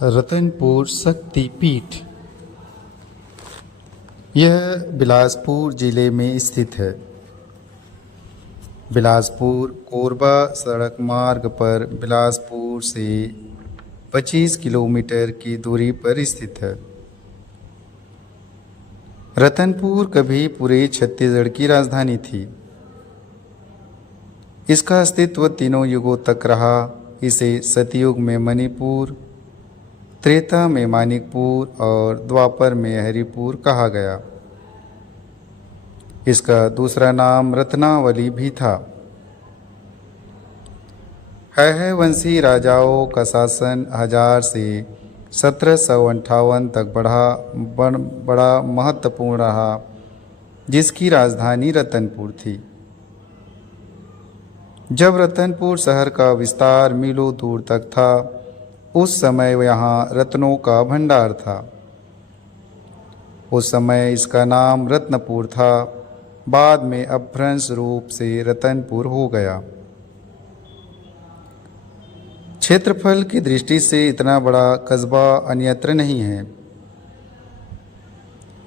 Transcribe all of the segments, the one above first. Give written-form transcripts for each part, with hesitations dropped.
रतनपुर शक्तिपीठ। यह बिलासपुर जिले में स्थित है। बिलासपुर कोरबा सड़क मार्ग पर बिलासपुर से 25 किलोमीटर की दूरी पर स्थित है। रतनपुर कभी पूरे छत्तीसगढ़ की राजधानी थी। इसका अस्तित्व तीनों युगों तक रहा। इसे सतयुग में मणिपुर, त्रेता में मानिकपुर और द्वापर में हरिपुर कहा गया। इसका दूसरा नाम रत्नावली भी था। है वंशी राजाओं का शासन 1000 से 1758 तक बड़ा महत्वपूर्ण रहा, जिसकी राजधानी रतनपुर थी। जब रतनपुर शहर का विस्तार मीलों दूर तक था, उस समय यहाँ रत्नों का भंडार था। उस समय इसका नाम रत्नपुर था। बाद में अपभ्रंश रूप से रतनपुर हो गया। क्षेत्रफल की दृष्टि से इतना बड़ा कस्बा अन्यत्र नहीं है।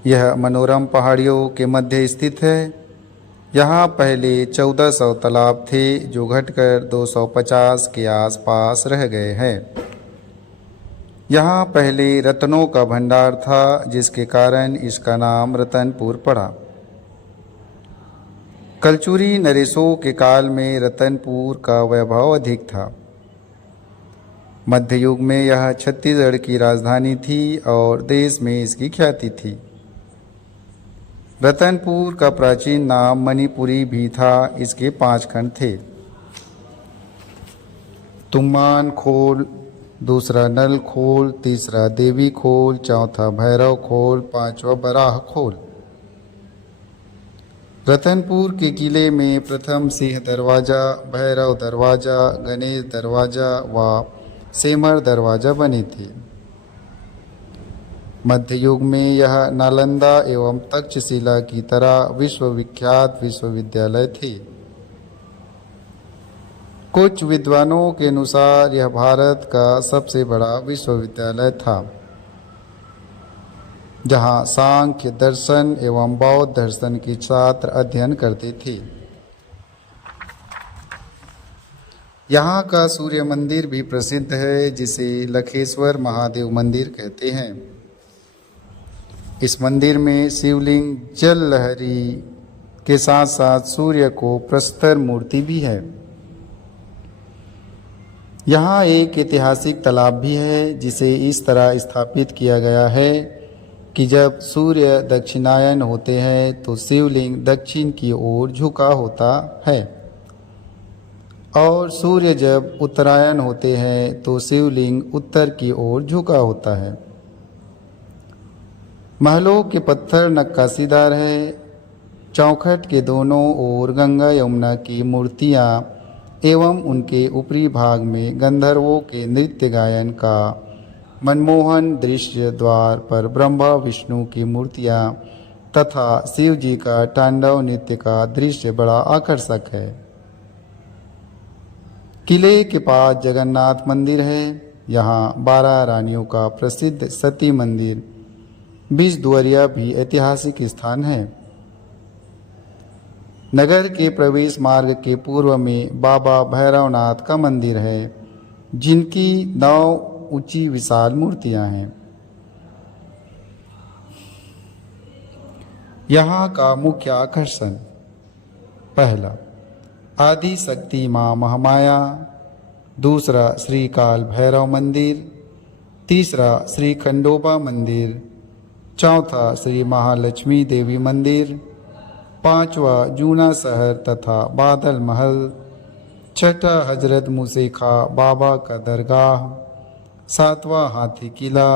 यह मनोरम पहाड़ियों के मध्य स्थित है। यहाँ पहले 1400 तालाब थे, जो घटकर 250 के आसपास रह गए हैं। यहाँ पहले रत्नों का भंडार था, जिसके कारण इसका नाम रतनपुर पड़ा। कलचुरी नरेशों के काल में रतनपुर का वैभव अधिक था। मध्य युग में यह छत्तीसगढ़ की राजधानी थी और देश में इसकी ख्याति थी। रतनपुर का प्राचीन नाम मणिपुरी भी था। इसके 5 खंड थे: तुम्मान खोल, दूसरा नल खोल, तीसरा देवी खोल, चौथा भैरव खोल, 5वां बराह खोल। रतनपुर के किले में प्रथम सिंह दरवाजा, भैरव दरवाजा, गणेश दरवाजा व सेमर दरवाजा बने थे। मध्य युग में यह नालंदा एवं तक्षशिला की तरह विश्वविख्यात विश्वविद्यालय थे। कुछ विद्वानों के अनुसार यह भारत का सबसे बड़ा विश्वविद्यालय था, जहाँ सांख्य दर्शन एवं बौद्ध दर्शन के छात्र अध्ययन करते थे। यहाँ का सूर्य मंदिर भी प्रसिद्ध है, जिसे लखेश्वर महादेव मंदिर कहते हैं। इस मंदिर में शिवलिंग जल लहरी के साथ साथ सूर्य को प्रस्तर मूर्ति भी है। यहाँ एक ऐतिहासिक तालाब भी है, जिसे इस तरह स्थापित किया गया है कि जब सूर्य दक्षिणायन होते हैं तो शिवलिंग दक्षिण की ओर झुका होता है, और सूर्य जब उत्तरायण होते हैं तो शिवलिंग उत्तर की ओर झुका होता है। महलों के पत्थर नक्काशीदार है। चौखट के दोनों ओर गंगा यमुना की मूर्तियाँ एवं उनके ऊपरी भाग में गंधर्वों के नृत्य गायन का मनमोहन दृश्य, द्वार पर ब्रह्मा विष्णु की मूर्तियाँ तथा शिव जी का तांडव नृत्य का दृश्य बड़ा आकर्षक है। किले के पास जगन्नाथ मंदिर है। यहाँ 12 रानियों का प्रसिद्ध सती मंदिर बीजदुआरिया भी ऐतिहासिक स्थान है। नगर के प्रवेश मार्ग के पूर्व में बाबा भैरवनाथ का मंदिर है, जिनकी 9 ऊंची विशाल मूर्तियां हैं। यहाँ का मुख्य आकर्षण: पहला, आदि शक्ति मां महामाया। दूसरा, श्री काल भैरव मंदिर। तीसरा, श्री खंडोबा मंदिर। चौथा, श्री महालक्ष्मी देवी मंदिर। 5वां, जूना शहर तथा बादल महल। 6ठा, हजरत मुसेखा बाबा का दरगाह। 7वां, हाथी किला।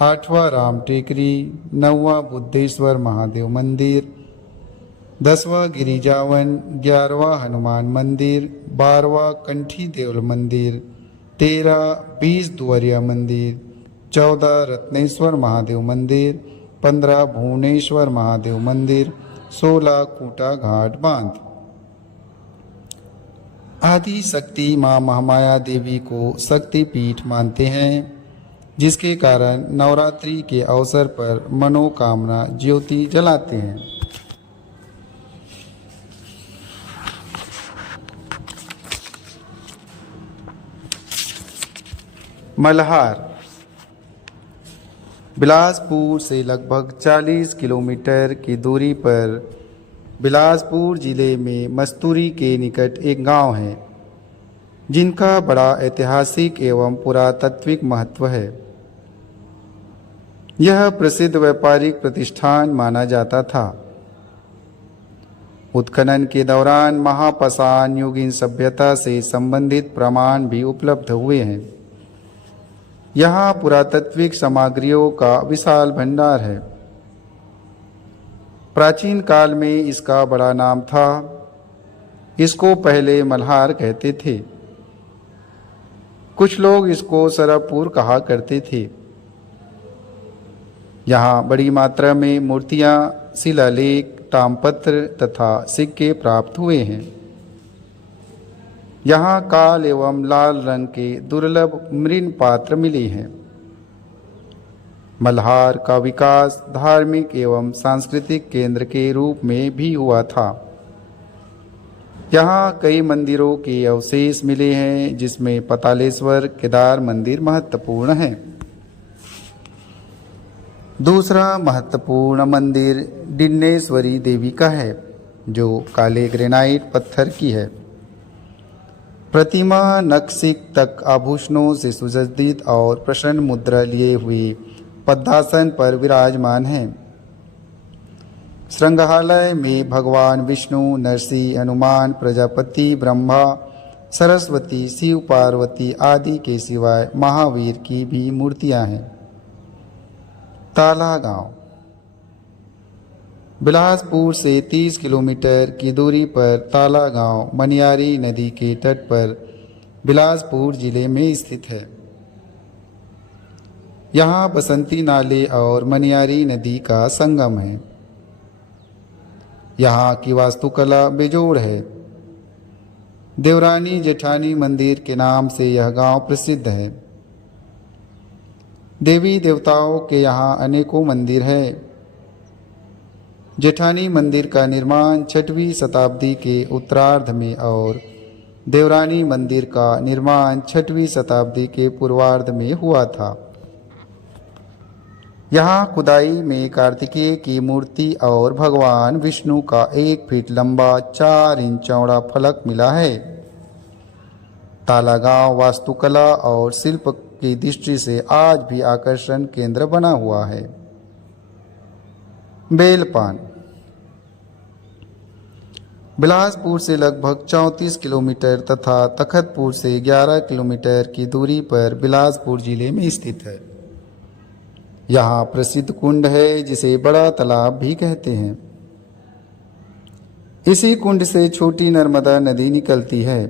8वां, राम टेकरी। 9वां, बुद्धेश्वर महादेव मंदिर। 10वां, गिरिजावन। 11वां, हनुमान मंदिर। 12वां, कंठी देवल मंदिर। 13, बीजदुआरिया मंदिर। 14, रत्नेश्वर महादेव मंदिर। 15, भुवनेश्वर महादेव मंदिर। 16, कूटा घाट बांध। आदि शक्ति मां महामाया देवी को शक्तिपीठ मानते हैं। जिसके कारण नवरात्रि के अवसर पर मनोकामना ज्योति जलाते हैं। मल्हार बिलासपुर से लगभग 40 किलोमीटर की दूरी पर बिलासपुर जिले में मस्तूरी के निकट एक गांव है जिनका बड़ा ऐतिहासिक एवं पुरातात्विक महत्व है। यह प्रसिद्ध व्यापारिक प्रतिष्ठान माना जाता था। उत्खनन के दौरान महापाषाण युगीन सभ्यता से संबंधित प्रमाण भी उपलब्ध हुए हैं। यहाँ पुरातात्विक सामग्रियों का विशाल भंडार है। प्राचीन काल में इसका बड़ा नाम था। इसको पहले मल्हार कहते थे। कुछ लोग इसको सरभपुर कहा करते थे। यहाँ बड़ी मात्रा में मूर्तियाँ, शिलालेख, ताम्रपत्र तथा सिक्के प्राप्त हुए हैं। यहाँ काल एवं लाल रंग के दुर्लभ मृण पात्र मिले हैं। मल्हार का विकास धार्मिक एवं सांस्कृतिक केंद्र के रूप में भी हुआ था। यहाँ कई मंदिरों के अवशेष मिले हैं, जिसमें पतालेश्वर केदार मंदिर महत्वपूर्ण है। दूसरा महत्वपूर्ण मंदिर डिन्नेश्वरी देवी का है, जो काले ग्रेनाइट पत्थर की है। प्रतिमा नक्शिक तक आभूषणों से सुसज्जित और प्रसन्न मुद्रा लिए हुए पद्मासन पर विराजमान है। संग्रहालय में भगवान विष्णु, नरसिंह, हनुमान, प्रजापति, ब्रह्मा, सरस्वती, शिव पार्वती आदि के सिवाय महावीर की भी मूर्तियां हैं। ताला गांव बिलासपुर से 30 किलोमीटर की दूरी पर ताला गांव मनियारी नदी के तट पर बिलासपुर जिले में स्थित है। यहाँ बसंती नाले और मनियारी नदी का संगम है। यहाँ की वास्तुकला बेजोड़ है। देवरानी जेठानी मंदिर के नाम से यह गांव प्रसिद्ध है। देवी देवताओं के यहाँ अनेकों मंदिर है। जेठानी मंदिर का निर्माण 6वीं शताब्दी के उत्तरार्ध में और देवरानी मंदिर का निर्माण 6वीं शताब्दी के पूर्वार्ध में हुआ था। यहाँ खुदाई में कार्तिकेय की मूर्ति और भगवान विष्णु का 1 फीट लंबा 4 इंच चौड़ा फलक मिला है। ताला गांव वास्तुकला और शिल्प की दृष्टि से आज भी आकर्षण केंद्र बना हुआ है। बेलपान बिलासपुर से लगभग 34 किलोमीटर तथा तखतपुर से 11 किलोमीटर की दूरी पर बिलासपुर जिले में स्थित है। यहाँ प्रसिद्ध कुंड है, जिसे बड़ा तालाब भी कहते हैं। इसी कुंड से छोटी नर्मदा नदी निकलती है।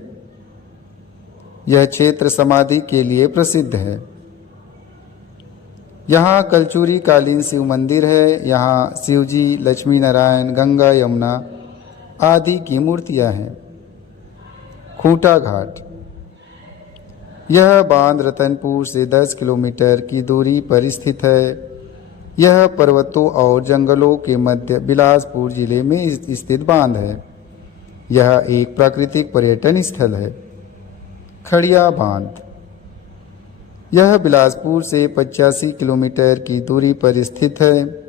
यह क्षेत्र समाधि के लिए प्रसिद्ध है। यहाँ कलचूरी कालीन शिव मंदिर है। यहाँ शिवजी, लक्ष्मी नारायण, गंगा, यमुना आदि की मूर्तियां हैं। खूंटा घाट यह बांध रतनपुर से 10 किलोमीटर की दूरी पर स्थित है। यह पर्वतों और जंगलों के मध्य बिलासपुर जिले में स्थित बांध है। यह एक प्राकृतिक पर्यटन स्थल है। खड़िया बांध यह बिलासपुर से 85 किलोमीटर की दूरी पर स्थित है।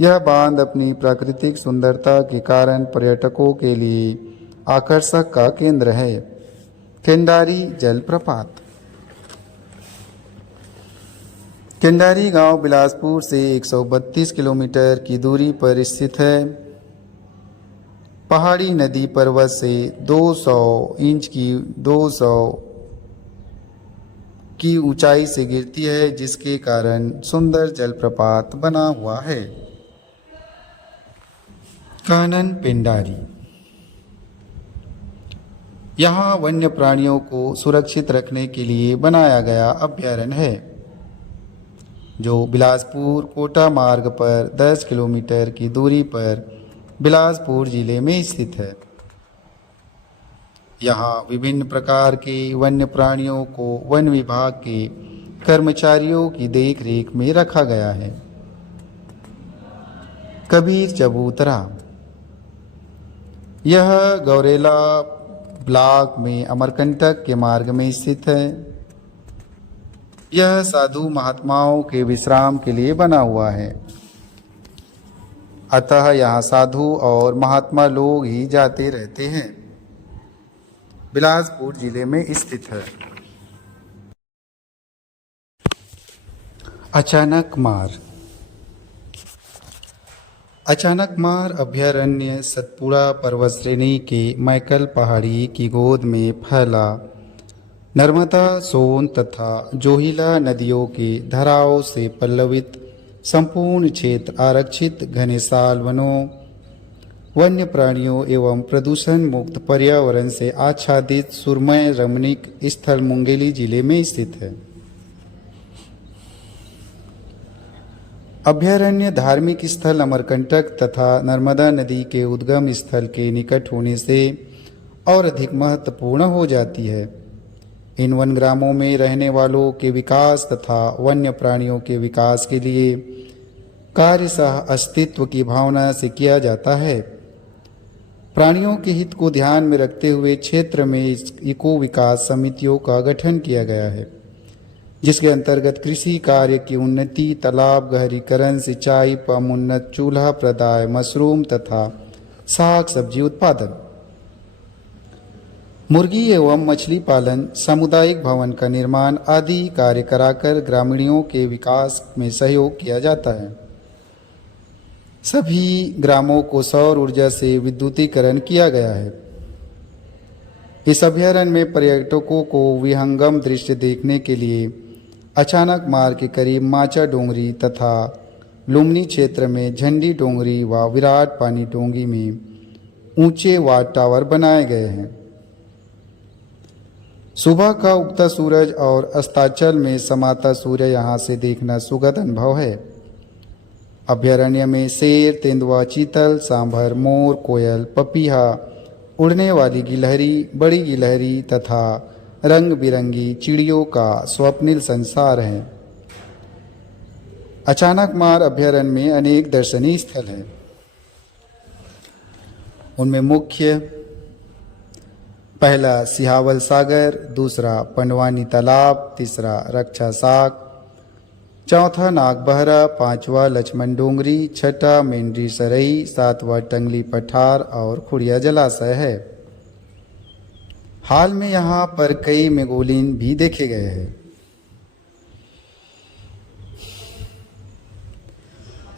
यह बांध अपनी प्राकृतिक सुंदरता के कारण पर्यटकों के लिए आकर्षक का केंद्र है। केंडारी जलप्रपात केंडारी गांव बिलासपुर से 132 किलोमीटर की दूरी पर स्थित है। पहाड़ी नदी पर्वत से 200 इंच की ऊंचाई से गिरती है, जिसके कारण सुंदर जलप्रपात बना हुआ है। कानन पेंडारी यहाँ वन्य प्राणियों को सुरक्षित रखने के लिए बनाया गया अभयारण्य है, जो बिलासपुर कोटा मार्ग पर 10 किलोमीटर की दूरी पर बिलासपुर जिले में स्थित है। यहाँ विभिन्न प्रकार के वन्य प्राणियों को वन विभाग के कर्मचारियों की देखरेख में रखा गया है। कबीर चबूतरा, यह गौरेला ब्लॉक में अमरकंटक के मार्ग में स्थित है। यह साधु महात्माओं के विश्राम के लिए बना हुआ है, अतः यहाँ साधु और महात्मा लोग ही जाते रहते हैं। बिलासपुर जिले में स्थित है। अचानक मार, अचानक मार अभयारण्य सतपुड़ा पर्वत श्रेणी के मैकल पहाड़ी की गोद में फैला नर्मदा, सोन तथा जोहिला नदियों के धाराओं से पल्लवित संपूर्ण क्षेत्र आरक्षित घने वनों, वन्य प्राणियों एवं प्रदूषण मुक्त पर्यावरण से आच्छादित सुरमय रमणीक स्थल मुंगेली जिले में स्थित है। अभयारण्य धार्मिक स्थल अमरकंटक तथा नर्मदा नदी के उद्गम स्थल के निकट होने से और अधिक महत्वपूर्ण हो जाती है। इन वन ग्रामों में रहने वालों के विकास तथा वन्य प्राणियों के विकास के लिए कार्य सह अस्तित्व की भावना से किया जाता है। प्राणियों के हित को ध्यान में रखते हुए क्षेत्र में इको विकास समितियों का गठन किया गया है, जिसके अंतर्गत कृषि कार्य की उन्नति, तालाब गहरीकरण, सिंचाई, पमुन्नत, चूल्हा प्रदाय, मशरूम तथा साग सब्जी उत्पादन, मुर्गी एवं मछली पालन, सामुदायिक भवन का निर्माण आदि कार्य कराकर ग्रामीणों के विकास में सहयोग किया जाता है। सभी ग्रामों को सौर ऊर्जा से विद्युतीकरण किया गया है। इस अभयारण्य में पर्यटकों को विहंगम दृश्य देखने के लिए अचानक मार के करीब माचा डोंगरी तथा लुम्बनी क्षेत्र में झंडी डोंगरी व विराट पानी डोंगी में ऊंचे वाट टावर बनाए गए हैं। सुबह का उगता सूरज और अस्ताचल में समाता सूर्य यहाँ से देखना सुखद अनुभव है। अभयारण्य में शेर, तेंदुआ, चीतल, सांभर, मोर, कोयल, पपीहा, उड़ने वाली गिलहरी, बड़ी गिलहरी तथा रंग बिरंगी चिड़ियों का स्वप्निल संसार है। अचानक मार अभयारण्य में अनेक दर्शनीय स्थल हैं। उनमें मुख्य पहला सिहावल सागर, दूसरा पंडवानी तालाब, तीसरा रक्षा साग, चौथा नागबहरा, पांचवा लक्ष्मण डोंगरी, छठा मेंढरी सरई, सातवां टंगली पठार और खुड़िया जलाशय है। हाल में यहाँ पर कई मेगोलिन भी देखे गए हैं।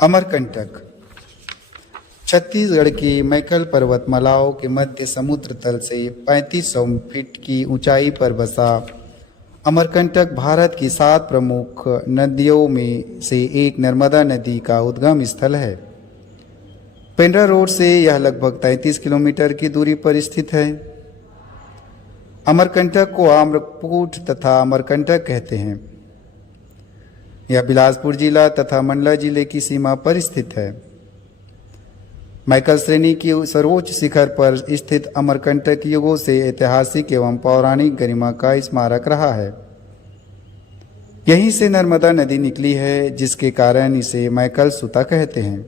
अमरकंटक छत्तीसगढ़ की मैकल पर्वतमालाओं के मध्य समुद्र तल से 3500 फीट की ऊंचाई पर बसा अमरकंटक भारत की 7 प्रमुख नदियों में से एक नर्मदा नदी का उद्गम स्थल है। पेंड्रा रोड से यह लगभग 33 किलोमीटर की दूरी पर स्थित है। अमरकंटक को आम्रकूट तथा अमरकंटक कहते हैं। यह बिलासपुर जिला तथा मंडला जिले की सीमा पर स्थित है। मैकल श्रेणी की सर्वोच्च शिखर पर स्थित अमरकंटक युगों से ऐतिहासिक एवं पौराणिक गरिमा का स्मारक रहा है। यहीं से नर्मदा नदी निकली है, जिसके कारण इसे मैकल सुता कहते हैं।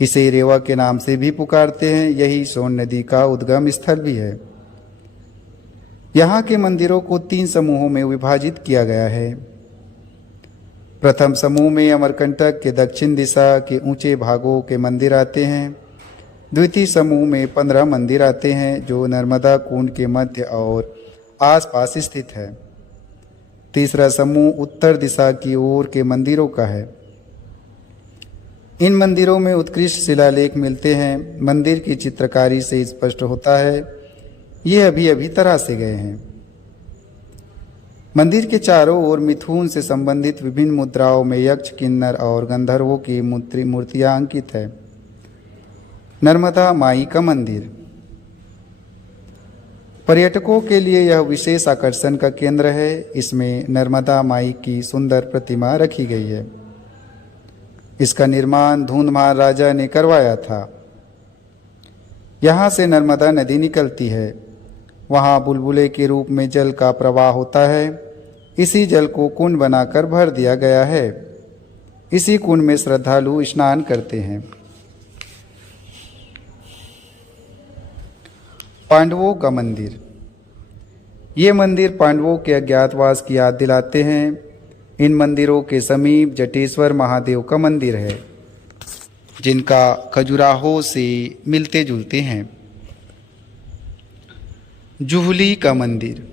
इसे रेवा के नाम से भी पुकारते हैं। यही सोन नदी का उद्गम स्थल भी है। यहाँ के मंदिरों को 3 समूहों में विभाजित किया गया है। प्रथम समूह में अमरकंटक के दक्षिण दिशा के ऊंचे भागों के मंदिर आते हैं। द्वितीय समूह में 15 मंदिर आते हैं, जो नर्मदा कुंड के मध्य और आसपास स्थित है। तीसरा समूह उत्तर दिशा की ओर के मंदिरों का है। इन मंदिरों में उत्कृष्ट शिलालेख मिलते हैं। मंदिर की चित्रकारी से स्पष्ट होता है ये अभी अभी तराशे गए हैं। मंदिर के चारों ओर मिथुन से संबंधित विभिन्न मुद्राओं में यक्ष, किन्नर और गंधर्वों की मूर्तियां अंकित है। नर्मदा माई का मंदिर पर्यटकों के लिए यह विशेष आकर्षण का केंद्र है। इसमें नर्मदा माई की सुंदर प्रतिमा रखी गई है। इसका निर्माण धूंधमार राजा ने करवाया था। यहाँ से नर्मदा नदी निकलती है। वहाँ बुलबुले के रूप में जल का प्रवाह होता है। इसी जल को कुंड बनाकर भर दिया गया है। इसी कुंड में श्रद्धालु स्नान करते हैं। पांडवों का मंदिर। ये मंदिर पांडवों के अज्ञातवास की याद दिलाते हैं। इन मंदिरों के समीप जटेश्वर महादेव का मंदिर है, जिनका खजुराहो से मिलते जुलते हैं। जुहली का मंदिर।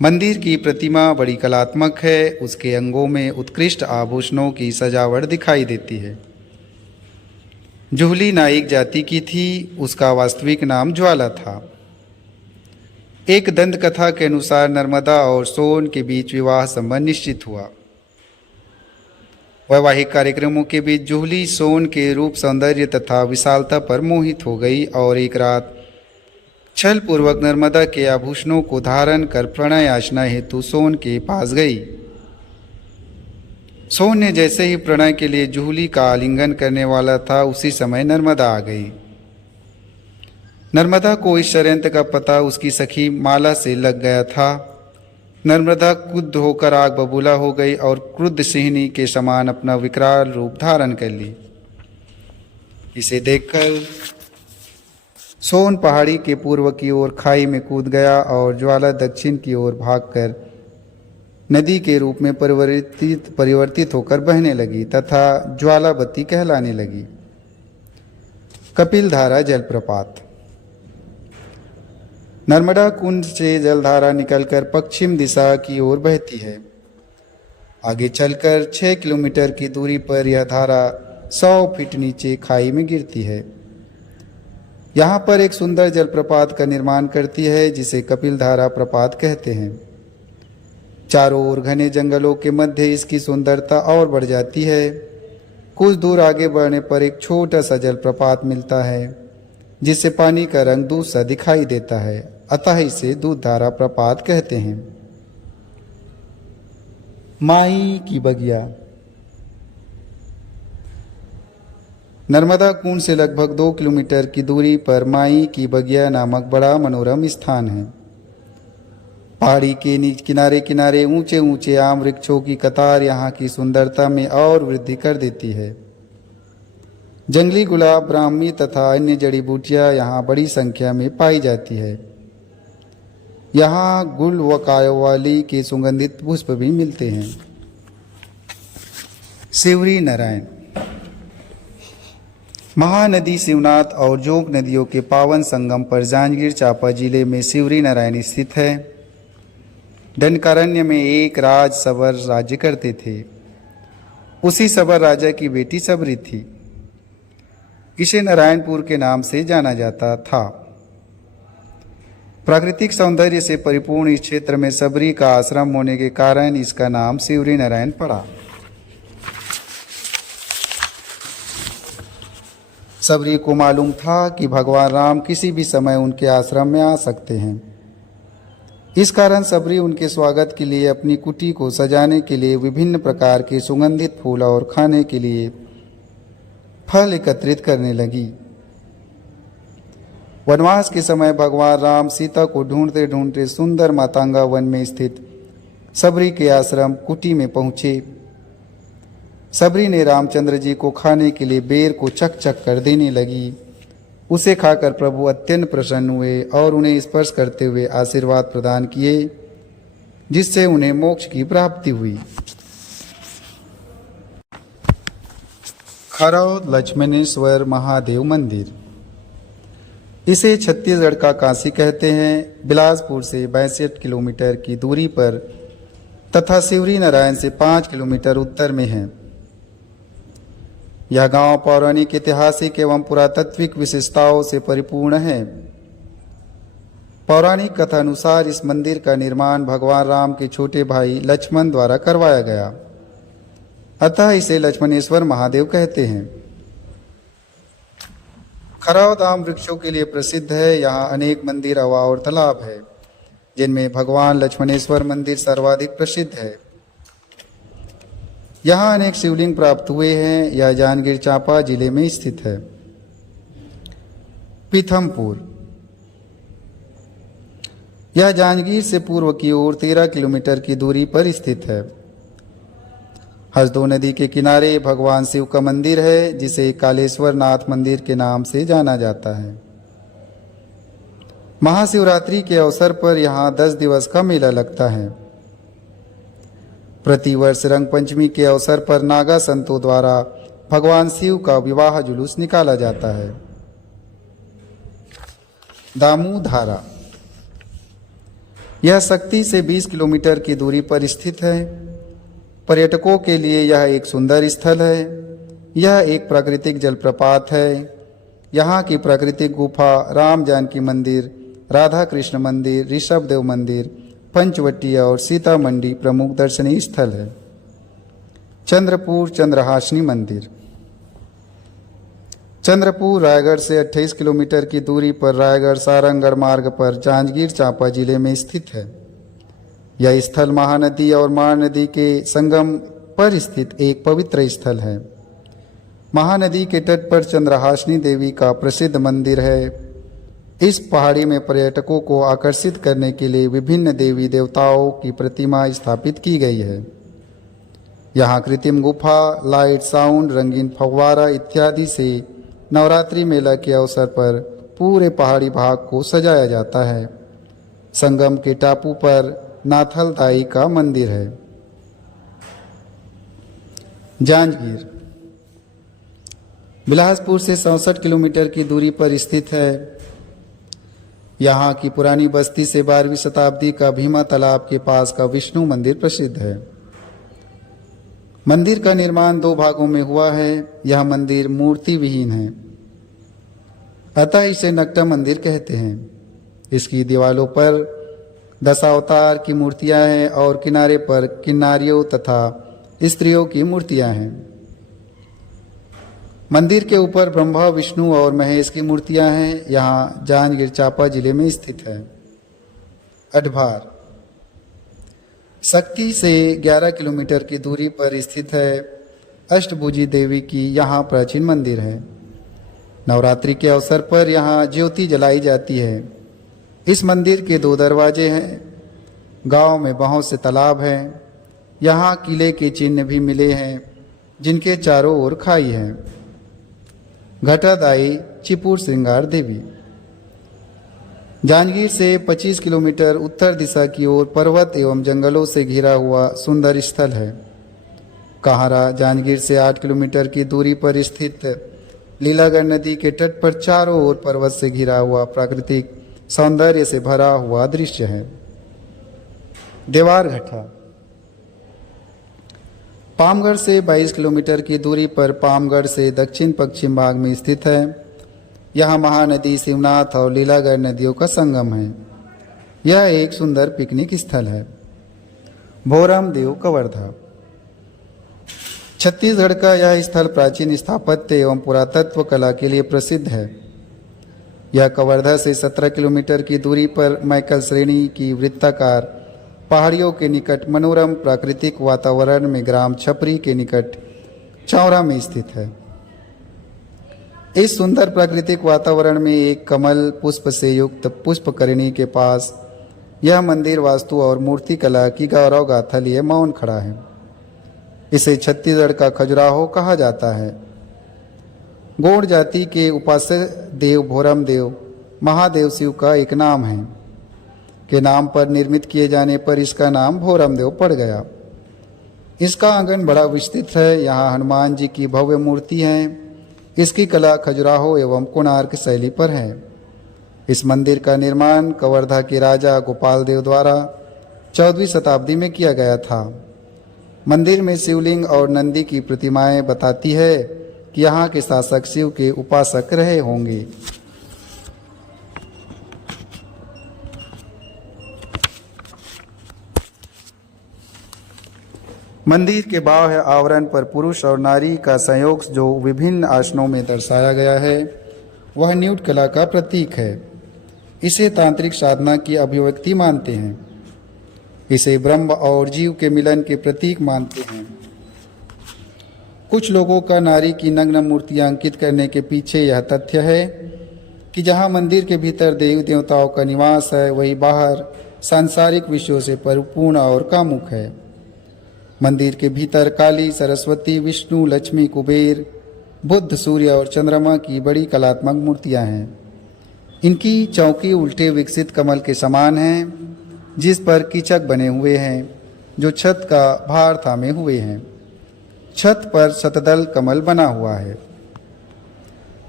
मंदिर की प्रतिमा बड़ी कलात्मक है। उसके अंगों में उत्कृष्ट आभूषणों की सजावट दिखाई देती है। जुहली नाइक जाति की थी। उसका वास्तविक नाम ज्वाला था। एक दंत कथा के अनुसार नर्मदा और सोन के बीच विवाह संबंध निश्चित हुआ। वैवाहिक कार्यक्रमों के बीच जुहली सोन के रूप, सौंदर्य तथा विशालता पर मोहित हो गई और एक रात छल पूर्वक नर्मदा के आभूषणों को धारण कर प्रणय याचना हेतु सोन के पास गई। सोन ने जैसे ही प्रणय के लिए जुहली का आलिंगन करने वाला था, उसी समय नर्मदा आ गई। नर्मदा को इस षड्यंत्र का पता उसकी सखी माला से लग गया था। नर्मदा क्रुद्ध होकर आग बबूला हो गई और क्रुद्ध सिंहनी के समान अपना विकराल रूप धारण कर ली। इसे देखकर सोन पहाड़ी के पूर्व की ओर खाई में कूद गया और ज्वाला दक्षिण की ओर भागकर नदी के रूप में परिवर्तित होकर बहने लगी तथा ज्वालावती कहलाने लगी। कपिलधारा जलप्रपात। नर्मदा कुंड से जलधारा निकलकर पश्चिम दिशा की ओर बहती है। आगे चलकर 6 किलोमीटर की दूरी पर यह धारा 100 फीट नीचे खाई में गिरती है। यहाँ पर एक सुंदर जलप्रपात का निर्माण करती है, जिसे कपिलधारा प्रपात कहते हैं। चारों ओर घने जंगलों के मध्य इसकी सुंदरता और बढ़ जाती है। कुछ दूर आगे बढ़ने पर एक छोटा सा जलप्रपात मिलता है, जिससे पानी का रंग दूध सा दिखाई देता है, अतः इसे दूधधारा प्रपात कहते हैं। माई की बगिया। नर्मदा कुंड से लगभग 2 किलोमीटर की दूरी पर माई की बगिया नामक बड़ा मनोरम स्थान है। पहाड़ी के किनारे किनारे ऊंचे ऊंचे आम वृक्षों की कतार यहाँ की सुंदरता में और वृद्धि कर देती है। जंगली गुलाब, ब्राह्मी तथा अन्य जड़ी बूटियाँ यहाँ बड़ी संख्या में पाई जाती है। यहाँ गुल व कायोवाली के सुगंधित पुष्प भी मिलते हैं। सिवरी नारायण। महानदी शिवनाथ और जोग नदियों के पावन संगम पर जांजगीर चांपा जिले में सिवरी नारायण स्थित है। दंडकारण्य में एक राज सबर राज्य करते थे। उसी सबर राजा की बेटी सबरी थी। इसे नारायणपुर के नाम से जाना जाता था। प्राकृतिक सौंदर्य से परिपूर्ण इस क्षेत्र में सबरी का आश्रम होने के कारण इसका नाम सिवरी नारायण पड़ा। सबरी को मालूम था कि भगवान राम किसी भी समय उनके आश्रम में आ सकते हैं। इस कारण सबरी उनके स्वागत के लिए अपनी कुटी को सजाने के लिए विभिन्न प्रकार के सुगंधित फूल और खाने के लिए फल एकत्रित करने लगी। वनवास के समय भगवान राम सीता को ढूंढते ढूंढते सुंदर मातंगा वन में स्थित सबरी के आश्रम कुटी में पहुँचे। सबरी ने रामचंद्र जी को खाने के लिए बेर को चक चक कर देने लगी। उसे खाकर प्रभु अत्यंत प्रसन्न हुए और उन्हें स्पर्श करते हुए आशीर्वाद प्रदान किए, जिससे उन्हें मोक्ष की प्राप्ति हुई। खरौद लक्ष्मणेश्वर महादेव मंदिर। इसे छत्तीसगढ़ का काशी कहते हैं। बिलासपुर से 62 किलोमीटर की दूरी पर तथा सिवरी नारायण से 5 किलोमीटर उत्तर में है। यह गांव पौराणिक, ऐतिहासिक एवं पुरातात्विक विशेषताओं से परिपूर्ण है। पौराणिक कथा अनुसार इस मंदिर का निर्माण भगवान राम के छोटे भाई लक्ष्मण द्वारा करवाया गया, अतः इसे लक्ष्मणेश्वर महादेव कहते हैं। खरौद आम वृक्षों के लिए प्रसिद्ध है। यहाँ अनेक मंदिर, हवा और तालाब है, जिनमें भगवान लक्ष्मणेश्वर मंदिर सर्वाधिक प्रसिद्ध है। यहाँ अनेक शिवलिंग प्राप्त हुए हैं। यह जांजगीर चांपा जिले में स्थित है। पीथमपुर। यह जांजगीर से पूर्व की ओर 13 किलोमीटर की दूरी पर स्थित है। हसदो नदी के किनारे भगवान शिव का मंदिर है, जिसे कालेश्वर नाथ मंदिर के नाम से जाना जाता है। महाशिवरात्रि के अवसर पर यहाँ 10 दिवस का मेला लगता है। प्रतिवर्ष रंग पंचमी के अवसर पर नागा संतों द्वारा भगवान शिव का विवाह जुलूस निकाला जाता है। दामू धारा, यह शक्ति से 20 किलोमीटर की दूरी पर स्थित है। पर्यटकों के लिए यह एक सुंदर स्थल है। यह एक प्राकृतिक जलप्रपात है। यहाँ की प्राकृतिक गुफा, राम जानकी मंदिर, राधा कृष्ण मंदिर, ऋषभ देव मंदिर, पंचवटी और सीता मंडी प्रमुख दर्शनीय स्थल है। चंद्रपुर चंद्रहासिनी मंदिर, चंद्रपुर रायगढ़ से 28 किलोमीटर की दूरी पर रायगढ़ सारंगगढ़ मार्ग पर जांजगीर चांपा जिले में स्थित है। यह स्थल महानदी और माण नदी के संगम पर स्थित एक पवित्र स्थल है। महानदी के तट पर चंद्रहासिनी देवी का प्रसिद्ध मंदिर है। इस पहाड़ी में पर्यटकों को आकर्षित करने के लिए विभिन्न देवी देवताओं की प्रतिमा स्थापित की गई है। यहाँ कृत्रिम गुफा, लाइट, साउंड, रंगीन फव्वारा इत्यादि से नवरात्रि मेला के अवसर पर पूरे पहाड़ी भाग को सजाया जाता है। संगम के टापू पर नाथल दाई का मंदिर है। जांजगीर बिलासपुर से 67 किलोमीटर की दूरी पर स्थित है। यहाँ की पुरानी बस्ती से 12वीं शताब्दी का भीमा तालाब के पास का विष्णु मंदिर प्रसिद्ध है। मंदिर का निर्माण 2 भागों में हुआ है। यह मंदिर मूर्ति विहीन है, अतः इसे नकटा मंदिर कहते हैं। इसकी दीवारों पर दशावतार की मूर्तियां हैं और किनारे पर किन्नारियों तथा स्त्रियों की मूर्तियां हैं। मंदिर के ऊपर ब्रह्मा, विष्णु और महेश की मूर्तियां हैं। यहाँ जांजगीर चांपा जिले में स्थित है। अडभार शक्ति से 11 किलोमीटर की दूरी पर स्थित है। अष्टभुजी देवी की यहाँ प्राचीन मंदिर है। नवरात्रि के अवसर पर यहाँ ज्योति जलाई जाती है। इस मंदिर के 2 दरवाजे हैं। गांव में बहुत से तालाब हैं। यहाँ किले के चिन्ह भी मिले हैं, जिनके चारों ओर खाई है। घटादाई चिपुर श्रृंगार देवी, जांजगीर से 25 किलोमीटर उत्तर दिशा की ओर पर्वत एवं जंगलों से घिरा हुआ सुंदर स्थल है। कहारा जांजगीर से 8 किलोमीटर की दूरी पर स्थित लीलागढ़ नदी के तट पर चारों ओर पर्वत से घिरा हुआ प्राकृतिक सौंदर्य से भरा हुआ दृश्य है। देवार घटा पामगढ़ से 22 किलोमीटर की दूरी पर पामगढ़ से दक्षिण पश्चिम भाग में स्थित है। यहाँ महानदी शिवनाथ और लीलागढ़ नदियों का संगम है। यह एक सुंदर पिकनिक स्थल है। भोरम देव कवर्धा, छत्तीसगढ़ का यह स्थल प्राचीन स्थापत्य एवं पुरातत्व कला के लिए प्रसिद्ध है। यह कवर्धा से 17 किलोमीटर की दूरी पर मैकल श्रेणी की वृत्ताकार पहाड़ियों के निकट मनोरम प्राकृतिक वातावरण में ग्राम छपरी के निकट चौरा में स्थित है। इस सुंदर प्राकृतिक वातावरण में एक कमल पुष्प से युक्त पुष्पकरणी के पास यह मंदिर वास्तु और मूर्ति कला की गौरव गाथा लिए मौन खड़ा है। इसे छत्तीसगढ़ का खजुराहो कहा जाता है। गौड़ जाति के उपासक देव भोरम देव महादेव शिव का एक नाम है के नाम पर निर्मित किए जाने पर इसका नाम भोरम देव पड़ गया। इसका आंगन बड़ा विस्तृत है। यहाँ हनुमान जी की भव्य मूर्ति है। इसकी कला खजुराहो एवं कोणार्क शैली पर है। इस मंदिर का निर्माण कवर्धा के राजा गोपाल देव द्वारा 14वीं शताब्दी में किया गया था। मंदिर में शिवलिंग और नंदी की प्रतिमाएं बताती है कि यहाँ के शासक शिव के उपासक रहे होंगे। मंदिर के बाह्य आवरण पर पुरुष और नारी का संयोग जो विभिन्न आसनों में दर्शाया गया है, वह न्यूट कला का प्रतीक है। इसे तांत्रिक साधना की अभिव्यक्ति मानते हैं। इसे ब्रह्म और जीव के मिलन के प्रतीक मानते हैं। कुछ लोगों का नारी की नग्न मूर्तियां अंकित करने के पीछे यह तथ्य है कि जहाँ मंदिर के भीतर देव देवताओं का निवास है, वही बाहर सांसारिक विषयों से परिपूर्ण और कामुक है। मंदिर के भीतर काली, सरस्वती, विष्णु, लक्ष्मी, कुबेर, बुद्ध, सूर्य और चंद्रमा की बड़ी कलात्मक मूर्तियां हैं। इनकी चौकी उल्टे विकसित कमल के समान हैं, जिस पर कीचक बने हुए हैं, जो छत का भार थामे हुए हैं। छत पर शतदल कमल बना हुआ है,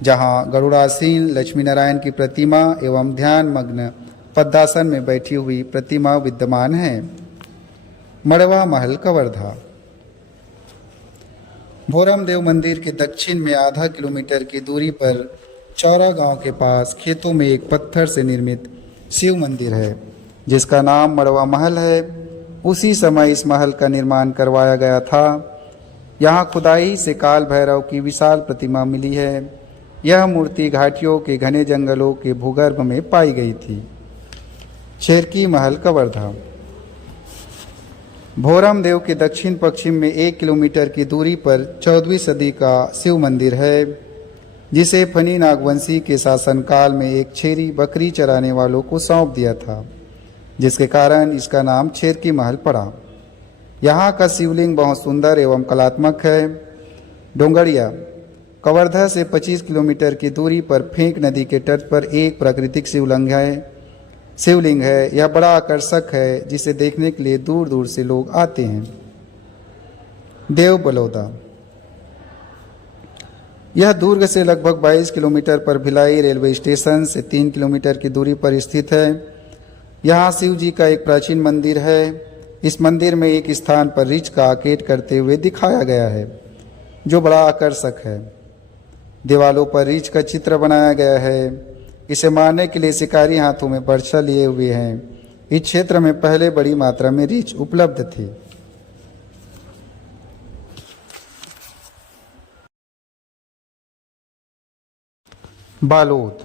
जहाँ गरुड़ासीन लक्ष्मी नारायण की प्रतिमा एवं ध्यान मग्न पद्मासन में बैठी हुई प्रतिमा विद्यमान है। मड़वा महल कवर्धा। भोरम देव मंदिर के दक्षिण में आधा किलोमीटर की दूरी पर चौरा गांव के पास खेतों में एक पत्थर से निर्मित शिव मंदिर है, जिसका नाम मड़वा महल है। उसी समय इस महल का निर्माण करवाया गया था। यहाँ खुदाई से काल भैरव की विशाल प्रतिमा मिली है। यह मूर्ति घाटियों के घने जंगलों के भूगर्भ में पाई गई थी। शेरकी महल कवर्धा। भोरम देव के दक्षिण पश्चिम में 1 किलोमीटर की दूरी पर 14वीं सदी का शिव मंदिर है, जिसे फनी नागवंशी के शासनकाल में एक छेरी बकरी चराने वालों को सौंप दिया था, जिसके कारण इसका नाम शेरकी महल पड़ा। यहाँ का शिवलिंग बहुत सुंदर एवं कलात्मक है। डोंगरिया। कवर्धा से 25 किलोमीटर की दूरी पर फेंक नदी के तट पर एक प्राकृतिक शिवलिंग है। यह बड़ा आकर्षक है, जिसे देखने के लिए दूर दूर से लोग आते हैं। देव बलौदा। यह दुर्ग से लगभग 22 किलोमीटर पर भिलाई रेलवे स्टेशन से 3 किलोमीटर की दूरी पर स्थित है। यहाँ शिव जी का एक प्राचीन मंदिर है। इस मंदिर में एक स्थान पर रीछ का आकेट करते हुए दिखाया गया है, जो बड़ा आकर्षक है। दीवालों पर रीछ का चित्र बनाया गया है। इसे मारने के लिए शिकारी हाथों में बर्छा लिए हुए हैं। इस क्षेत्र में पहले बड़ी मात्रा में रीछ उपलब्ध थी। बालोद।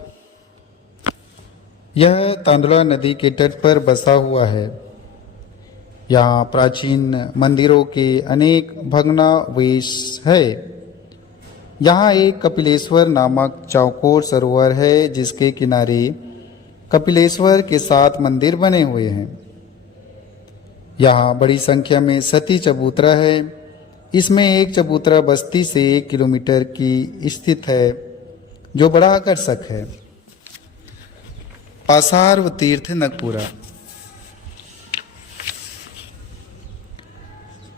यह तांदुला नदी के तट पर बसा हुआ है। यहाँ प्राचीन मंदिरों के अनेक भग्नावशेष है। यहाँ एक कपिलेश्वर नामक चौकोर सरोवर है, जिसके किनारे कपिलेश्वर के 7 मंदिर बने हुए हैं। यहाँ बड़ी संख्या में सती चबूतरा है। इसमें एक चबूतरा बस्ती से 1 किलोमीटर की स्थित है, जो बड़ा आकर्षक है। पासार व तीर्थ नगपुरा।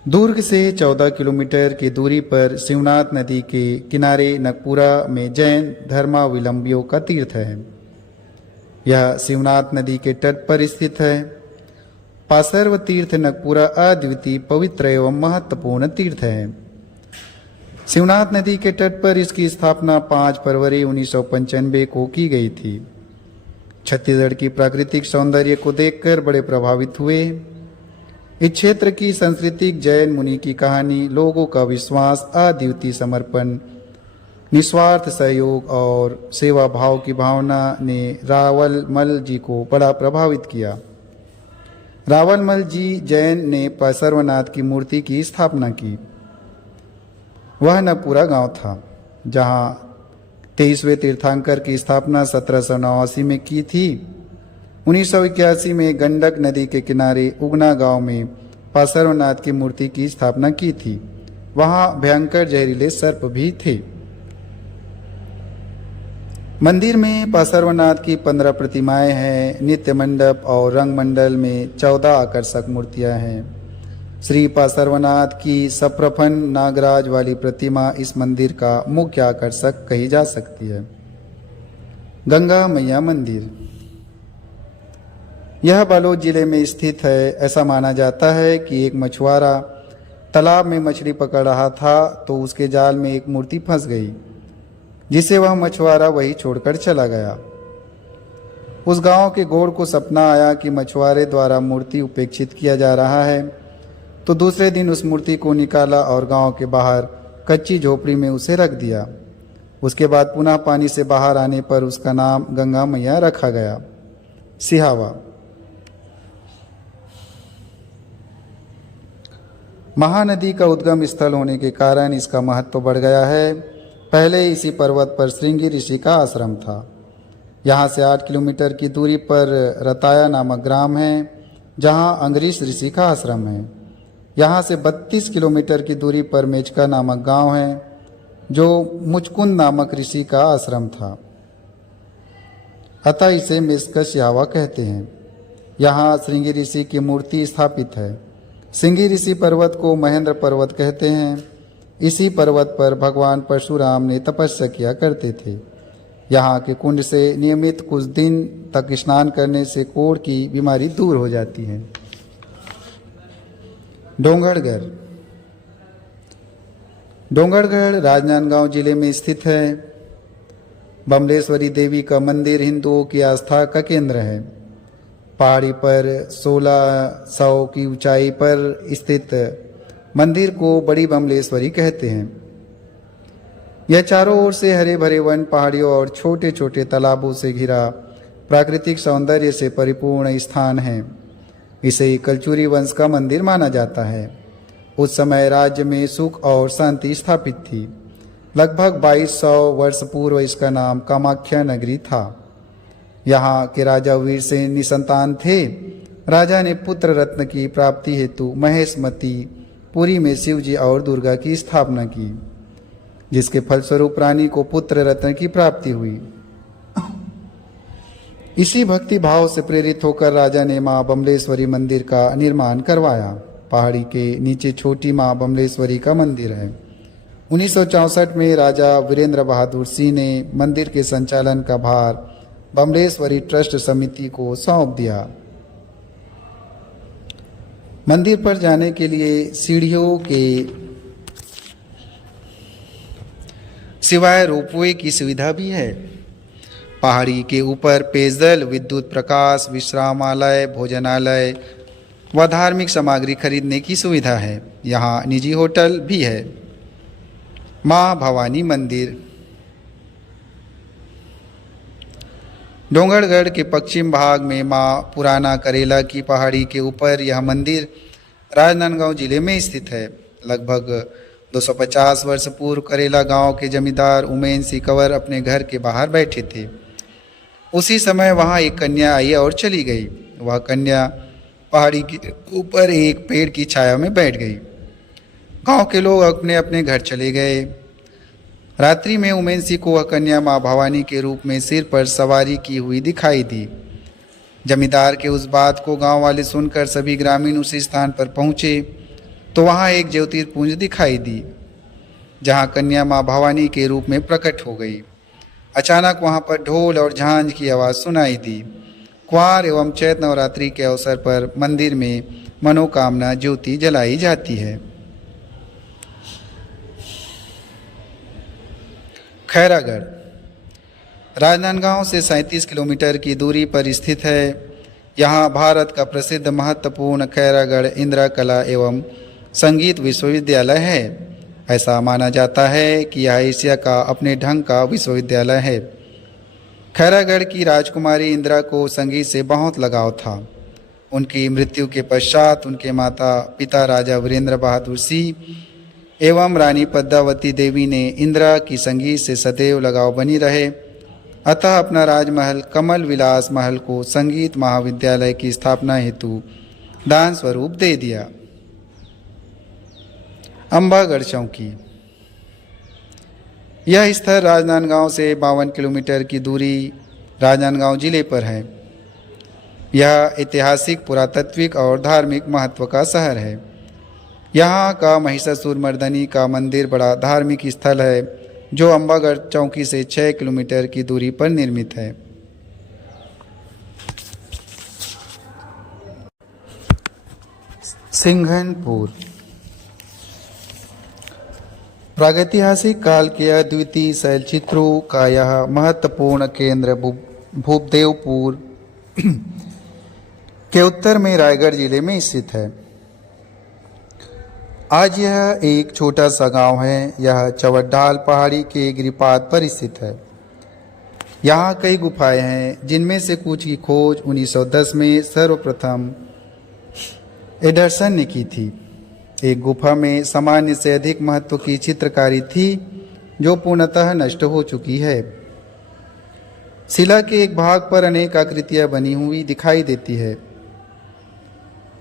दुर्ग से 14 किलोमीटर की दूरी पर शिवनाथ नदी के किनारे नगपुरा में जैन धर्मावलंबियों का तीर्थ है। यह शिवनाथ नदी के तट पर स्थित है। पासर्व तीर्थ नगपुरा अद्वितीय, पवित्र एवं महत्वपूर्ण तीर्थ है। शिवनाथ नदी के तट पर इसकी स्थापना 5 फरवरी 1995 को की गई थी। छत्तीसगढ़ की प्राकृतिक सौंदर्य को देखकर बड़े प्रभावित हुए। इस क्षेत्र की सांस्कृतिक जैन मुनि की कहानी, लोगों का विश्वास, अद्वितीय समर्पण, निस्वार्थ सहयोग और सेवा भाव की भावना ने रावलमल जी को बड़ा प्रभावित किया। रावलमल जी जैन ने सर्वनाथ की मूर्ति की स्थापना की। वह नगपुरा गांव था, जहां 23वें तीर्थंकर की स्थापना 1789 में की थी। 1981 में गंडक नदी के किनारे उगना गांव में पार्श्वनाथ की मूर्ति की स्थापना की थी। वहां भयंकर जहरीले सर्प भी थे। मंदिर में पार्श्वनाथ की 15 प्रतिमाएं हैं। नित्य मंडप और रंग मंडल में 14 आकर्षक मूर्तियां हैं। श्री पार्श्वनाथ की सप्रफन नागराज वाली प्रतिमा इस मंदिर का मुख्य आकर्षक कही जा सकती है। गंगा मैया मंदिर। यह बालोद जिले में स्थित है। ऐसा माना जाता है कि एक मछुआरा तालाब में मछली पकड़ रहा था, तो उसके जाल में एक मूर्ति फंस गई, जिसे वह मछुआरा वही छोड़कर चला गया। उस गांव के गौड़ को सपना आया कि मछुआरे द्वारा मूर्ति उपेक्षित किया जा रहा है, तो दूसरे दिन उस मूर्ति को निकाला और गांव के बाहर कच्ची झोपड़ी में उसे रख दिया। उसके बाद पुनः पानी से बाहर आने पर उसका नाम गंगा मैया रखा गया। सिहावा। महानदी का उद्गम स्थल होने के कारण इसका महत्व बढ़ गया है। पहले इसी पर्वत पर श्रृंगी ऋषि का आश्रम था। यहाँ से 8 किलोमीटर की दूरी पर रताया नामक ग्राम है, जहाँ अंगरीश ऋषि का आश्रम है। यहाँ से 32 किलोमीटर की दूरी पर मेचका नामक गांव है, जो मुचकुंद नामक ऋषि का आश्रम था, अतः इसे मेस्कश्यावा कहते हैं। यहाँ श्रृंगी ऋषि की मूर्ति स्थापित है। श्रृंगी ऋषि पर्वत को महेंद्र पर्वत कहते हैं। इसी पर्वत पर भगवान परशुराम ने तपस्या किया करते थे। यहाँ के कुंड से नियमित कुछ दिन तक स्नान करने से कोढ़ की बीमारी दूर हो जाती है। डोंगरगढ़। डोंगरगढ़ राजनांदगांव जिले में स्थित है। बमलेश्वरी देवी का मंदिर हिंदुओं की आस्था का केंद्र है। पहाड़ी पर 1600 की ऊंचाई पर स्थित मंदिर को बड़ी बमलेश्वरी कहते हैं। यह चारों ओर से हरे भरे वन, पहाड़ियों और छोटे छोटे तालाबों से घिरा प्राकृतिक सौंदर्य से परिपूर्ण स्थान है। इसे कलचुरी वंश का मंदिर माना जाता है। उस समय राज्य में सुख और शांति स्थापित थी। लगभग 2200 वर्ष पूर्व इसका नाम कामाख्या नगरी था। यहाँ के राजा वीरसेन निसंतान थे। राजा ने पुत्र रत्न की प्राप्ति हेतु महेशमती पुरी में शिव जी और दुर्गा की स्थापना की, जिसके फलस्वरूप रानी को पुत्र रत्न की प्राप्ति हुई। इसी भक्ति भाव से प्रेरित होकर राजा ने मां बमलेश्वरी मंदिर का निर्माण करवाया। पहाड़ी के नीचे छोटी मां बमलेश्वरी का मंदिर है। 1964 में राजा वीरेंद्र बहादुर सिंह ने मंदिर के संचालन का भार बमलेश्वरी ट्रस्ट समिति को सौंप दिया। मंदिर पर जाने के लिए सीढ़ियों के सिवाय रोपवे की सुविधा भी है। पहाड़ी के ऊपर पेयजल, विद्युत प्रकाश, विश्रामालय, भोजनालय व धार्मिक सामग्री खरीदने की सुविधा है। यहाँ निजी होटल भी है। माँ भवानी मंदिर। डोंगरगढ़ के पश्चिम भाग में माँ पुराना करेला की पहाड़ी के ऊपर यह मंदिर राजनांदगांव जिले में स्थित है। लगभग 250 वर्ष पूर्व करेला गांव के जमींदार उमेन सिंह कंवर अपने घर के बाहर बैठे थे। उसी समय वहां एक कन्या आई और चली गई। वह कन्या पहाड़ी के ऊपर एक पेड़ की छाया में बैठ गई। गांव के लोग अपने अपने घर चले गए। रात्रि में उमेन सिंह को वह कन्या माँ भवानी के रूप में सिर पर सवारी की हुई दिखाई दी। जमींदार के उस बात को गांव वाले सुनकर सभी ग्रामीण उसी स्थान पर पहुंचे तो वहां एक ज्योतिर्पुंज दिखाई दी, जहां कन्या माँ भवानी के रूप में प्रकट हो गई। अचानक वहां पर ढोल और झांझ की आवाज़ सुनाई दी। क्वार एवं चैत्र नवरात्रि के अवसर पर मंदिर में मनोकामना ज्योति जलाई जाती है। खैरागढ़ राजनांदगांव से 37 किलोमीटर की दूरी पर स्थित है। यहाँ भारत का प्रसिद्ध महत्वपूर्ण खैरागढ़ इंदिरा कला एवं संगीत विश्वविद्यालय है। ऐसा माना जाता है कि यह एशिया का अपने ढंग का विश्वविद्यालय है। खैरागढ़ की राजकुमारी इंदिरा को संगीत से बहुत लगाव था। उनकी मृत्यु के पश्चात उनके माता पिता राजा वीरेंद्र बहादुर सिंह एवं रानी पद्मावती देवी ने इंदिरा की संगीत से सदैव लगाव बनी रहे, अतः अपना राजमहल कमल विलास महल को संगीत महाविद्यालय की स्थापना हेतु दान स्वरूप दे दिया। अंबागढ़ चौकी। यह स्थल राजनांदगांव से 52 किलोमीटर की दूरी राजनांदगांव जिले पर है। यह ऐतिहासिक, पुरातात्विक और धार्मिक महत्व का शहर है। यहाँ का महिषासुर मर्दनी का मंदिर बड़ा धार्मिक स्थल है, जो अंबागढ़ चौकी से 6 किलोमीटर की दूरी पर निर्मित है। सिंघनपुर। प्रागैतिहासिक काल के अद्वितीय शैलचित्रों का यह महत्वपूर्ण केंद्र भूपदेवपुर के उत्तर में रायगढ़ जिले में स्थित है। आज यह एक छोटा सा गांव है। यह चवड्ढाल पहाड़ी के गिरिपाद पर स्थित है। यहाँ कई गुफाएं हैं, जिनमें से कुछ की खोज 1910 में सर्वप्रथम एडरसन ने की थी। एक गुफा में सामान्य से अधिक महत्व की चित्रकारी थी, जो पूर्णतः नष्ट हो चुकी है। शिला के एक भाग पर अनेक आकृतियां बनी हुई दिखाई देती है।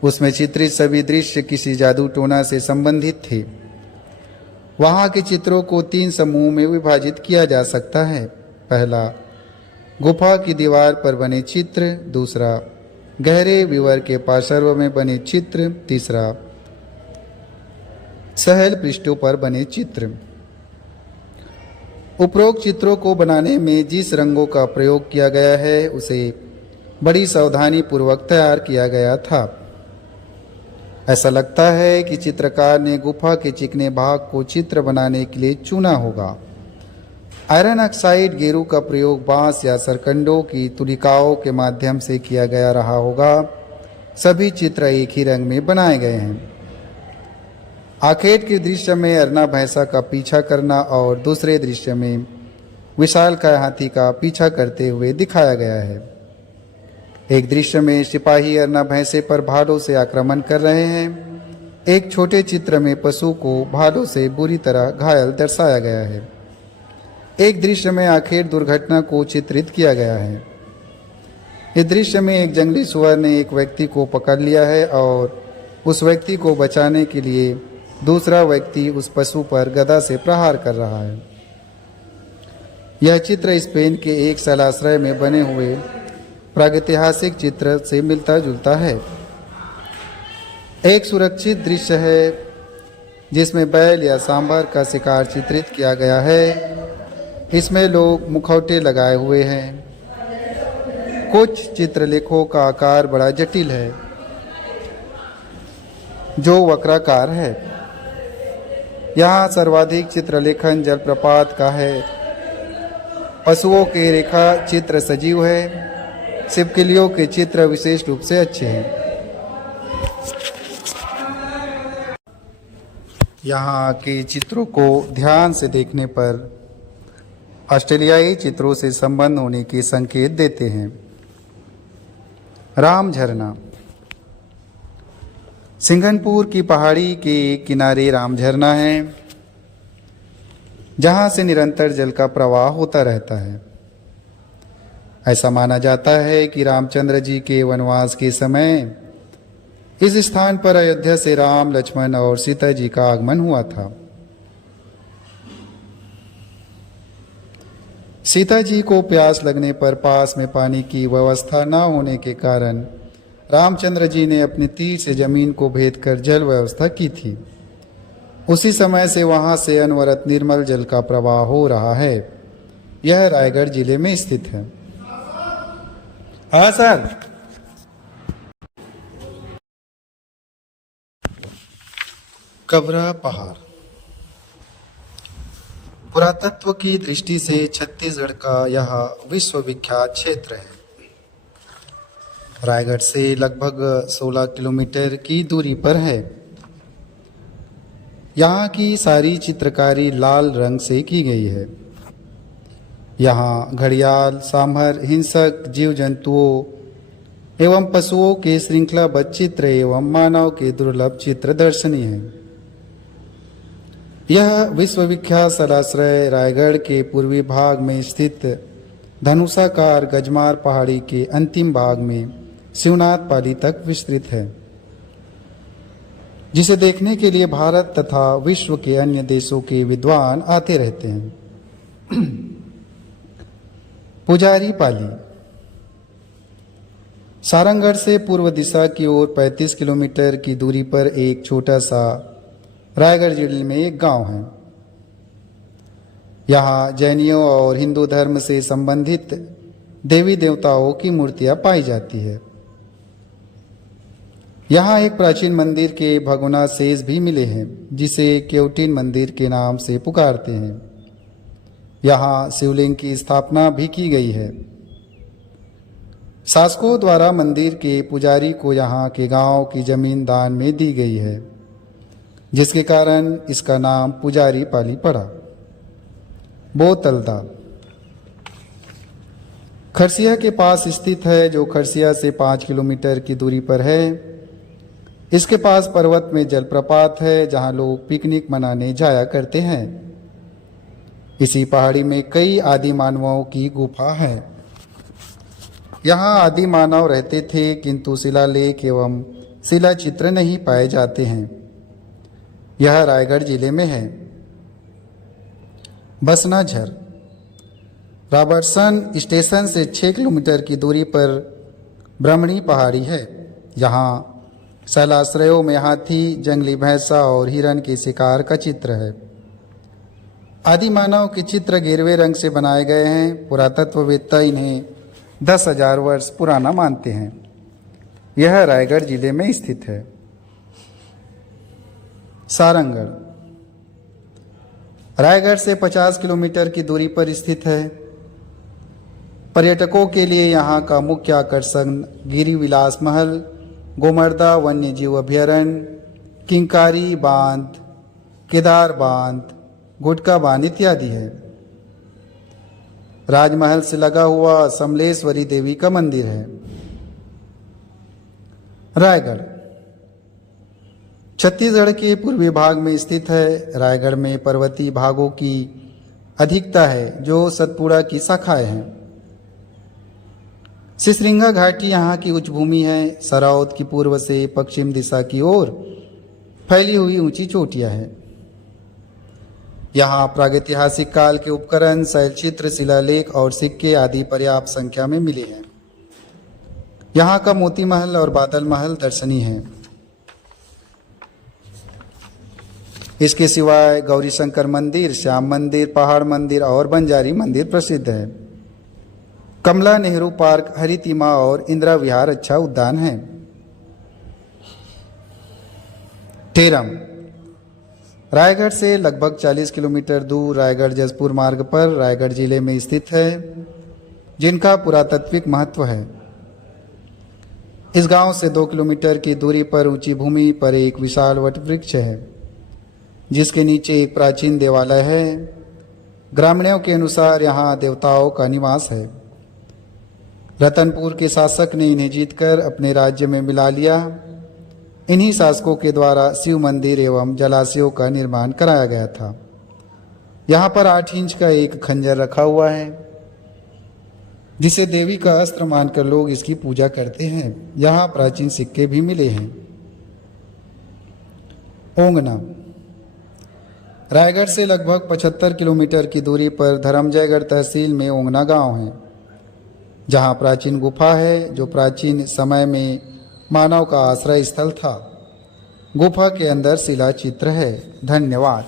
उसमें चित्रित सभी दृश्य किसी जादू टोना से संबंधित थे। वहां के चित्रों को 3 समूह में विभाजित किया जा सकता है। पहला, गुफा की दीवार पर बने चित्र। दूसरा, गहरे विवर के पार्श्व में बने चित्र। तीसरा, सहल पृष्ठों पर बने चित्र। उपरोक्त चित्रों को बनाने में जिस रंगों का प्रयोग किया गया है उसे बड़ी सावधानी पूर्वक तैयार किया गया था। ऐसा लगता है कि चित्रकार ने गुफा के चिकने भाग को चित्र बनाने के लिए चुना होगा। आयरन ऑक्साइड गेरू का प्रयोग बांस या सरकंडों की तुलिकाओं के माध्यम से किया गया रहा होगा। सभी चित्र एक ही रंग में बनाए गए हैं। आखेट के दृश्य में अरना भैंसा का पीछा करना और दूसरे दृश्य में विशालकाय हाथी का पीछा करते हुए दिखाया गया है। एक दृश्य में सिपाही अरना भैंसे पर भालों से आक्रमण कर रहे हैं। एक छोटे चित्र में पशु को भालों से बुरी तरह घायल दर्शाया गया है। एक दृश्य में आखेट दुर्घटना को चित्रित किया गया है। इस दृश्य में एक जंगली सुअर ने एक व्यक्ति को पकड़ लिया है और उस व्यक्ति को बचाने के लिए दूसरा व्यक्ति उस पशु पर गदा से प्रहार कर रहा है। यह चित्र स्पेन के एक शैलाश्रय में बने हुए प्रागैतिहासिक चित्र से मिलता जुलता है। एक सुरक्षित दृश्य है जिसमें बैल या सांभर का शिकार चित्रित किया गया है। इसमें लोग मुखौटे लगाए हुए हैं। कुछ चित्रलेखों का आकार बड़ा जटिल है जो वक्राकार है। यहाँ सर्वाधिक चित्रलेखन जलप्रपात का है। पशुओं के रेखा चित्र सजीव है। छिपकलियों के चित्र विशेष रूप से अच्छे हैं। यहाँ के चित्रों को ध्यान से देखने पर ऑस्ट्रेलियाई चित्रों से संबंध होने के संकेत देते हैं। राम झरना। सिंघनपुर की पहाड़ी के किनारे राम झरना है जहां से निरंतर जल का प्रवाह होता रहता है। ऐसा माना जाता है कि रामचंद्र जी के वनवास के समय इस स्थान पर अयोध्या से राम, लक्ष्मण और सीता जी का आगमन हुआ था। सीता जी को प्यास लगने पर पास में पानी की व्यवस्था न होने के कारण रामचंद्र जी ने अपने तीर से जमीन को भेद कर जल व्यवस्था की थी। उसी समय से वहां से अनवरत निर्मल जल का प्रवाह हो रहा है। यह रायगढ़ जिले में स्थित है। हाँ सर। कबरा पहाड़ पुरातत्व की दृष्टि से छत्तीसगढ़ का यह विश्वविख्यात क्षेत्र है। रायगढ़ से लगभग 16 किलोमीटर की दूरी पर है। यहाँ की सारी चित्रकारी लाल रंग से की गई है। यहाँ घड़ियाल, सांभर, हिंसक जीव जंतुओं एवं पशुओं के श्रृंखलाबद्ध चित्र एवं मानव के दुर्लभ चित्र दर्शनीय हैं। यह विश्वविख्यात शैलाश्रय रायगढ़ के पूर्वी भाग में स्थित धनुषाकार गजमार पहाड़ी के अंतिम भाग में शिवनाथ पाली तक विस्तृत है, जिसे देखने के लिए भारत तथा विश्व के अन्य देशों के विद्वान आते रहते हैं। पुजारी पाली सारंगढ़ से पूर्व दिशा की ओर 35 किलोमीटर की दूरी पर एक छोटा सा रायगढ़ जिले में एक गांव है। यहाँ जैनियों और हिंदू धर्म से संबंधित देवी देवताओं की मूर्तियां पाई जाती है। यहाँ एक प्राचीन मंदिर के भगवनाशेष भी मिले हैं, जिसे केवटीन मंदिर के नाम से पुकारते हैं। यहाँ शिवलिंग की स्थापना भी की गई है। शासकों द्वारा मंदिर के पुजारी को यहाँ के गांव की जमीन दान में दी गई है, जिसके कारण इसका नाम पुजारी पाली पड़ा। बोतलदा खरसिया के पास स्थित है, जो खरसिया से 5 किलोमीटर की दूरी पर है। इसके पास पर्वत में जलप्रपात है, जहां लोग पिकनिक मनाने जाया करते हैं। इसी पहाड़ी में कई आदि मानवों की गुफा है। यहाँ आदि मानव रहते थे, किंतु शिलालेख एवं शिला चित्र नहीं पाए जाते हैं। यह रायगढ़ जिले में है। बसनाझर रॉबर्टसन स्टेशन से 6 किलोमीटर की दूरी पर ब्राह्मणी पहाड़ी है। यहाँ शैलाश्रयों में हाथी, जंगली भैंसा और हिरण के शिकार का चित्र है। आदि मानव के चित्र गेरुए रंग से बनाए गए हैं। पुरातत्ववेत्ता इन्हें 10,000 वर्ष पुराना मानते हैं। यह रायगढ़ जिले में स्थित है। सारंगढ़ रायगढ़ से 50 किलोमीटर की दूरी पर स्थित है। पर्यटकों के लिए यहाँ का मुख्य आकर्षण गिरिविलास महल, गोमर्दा वन्यजीव अभयारण्य, किंकारी बांध, केदार बांध, गुटका बांध इत्यादि है। राजमहल से लगा हुआ समलेश्वरी देवी का मंदिर है। रायगढ़ छत्तीसगढ़ के पूर्वी भाग में स्थित है। रायगढ़ में पर्वतीय भागों की अधिकता है, जो सतपुड़ा की शाखाएं हैं। सिसरिंगा घाटी यहाँ की उच्च भूमि है। सरौद की पूर्व से पश्चिम दिशा की ओर फैली हुई ऊंची चोटियां हैं। यहाँ प्रागैतिहासिक काल के उपकरण, शैलचित्र, शिलालेख और सिक्के आदि पर्याप्त संख्या में मिले हैं। यहाँ का मोती महल और बादल महल दर्शनीय है। इसके सिवाय गौरीशंकर मंदिर, श्याम मंदिर, पहाड़ मंदिर और बंजारी मंदिर प्रसिद्ध है। कमला नेहरू पार्क, हरितिमा और इंदिरा विहार अच्छा उद्यान है। टेरम रायगढ़ से लगभग 40 किलोमीटर दूर रायगढ़ जसपुर मार्ग पर रायगढ़ जिले में स्थित है, जिनका पुरातात्विक महत्व है। इस गांव से 2 किलोमीटर की दूरी पर ऊंची भूमि पर एक विशाल वट वृक्ष है, जिसके नीचे एक प्राचीन देवालय है। ग्रामीणों के अनुसार यहाँ देवताओं का निवास है। रतनपुर के शासक ने इन्हें जीतकर अपने राज्य में मिला लिया। इन्हीं शासकों के द्वारा शिव मंदिर एवं जलाशयों का निर्माण कराया गया था। यहाँ पर 8 इंच का एक खंजर रखा हुआ है, जिसे देवी का अस्त्र मानकर लोग इसकी पूजा करते हैं। यहाँ प्राचीन सिक्के भी मिले हैं। ओंगना रायगढ़ से लगभग 75 किलोमीटर की दूरी पर धर्मजयगढ़ तहसील में ओंगना गांव है, जहाँ प्राचीन गुफा है, जो प्राचीन समय में मानव का आश्रय स्थल था। गुफा के अंदर शिला चित्र है। धन्यवाद।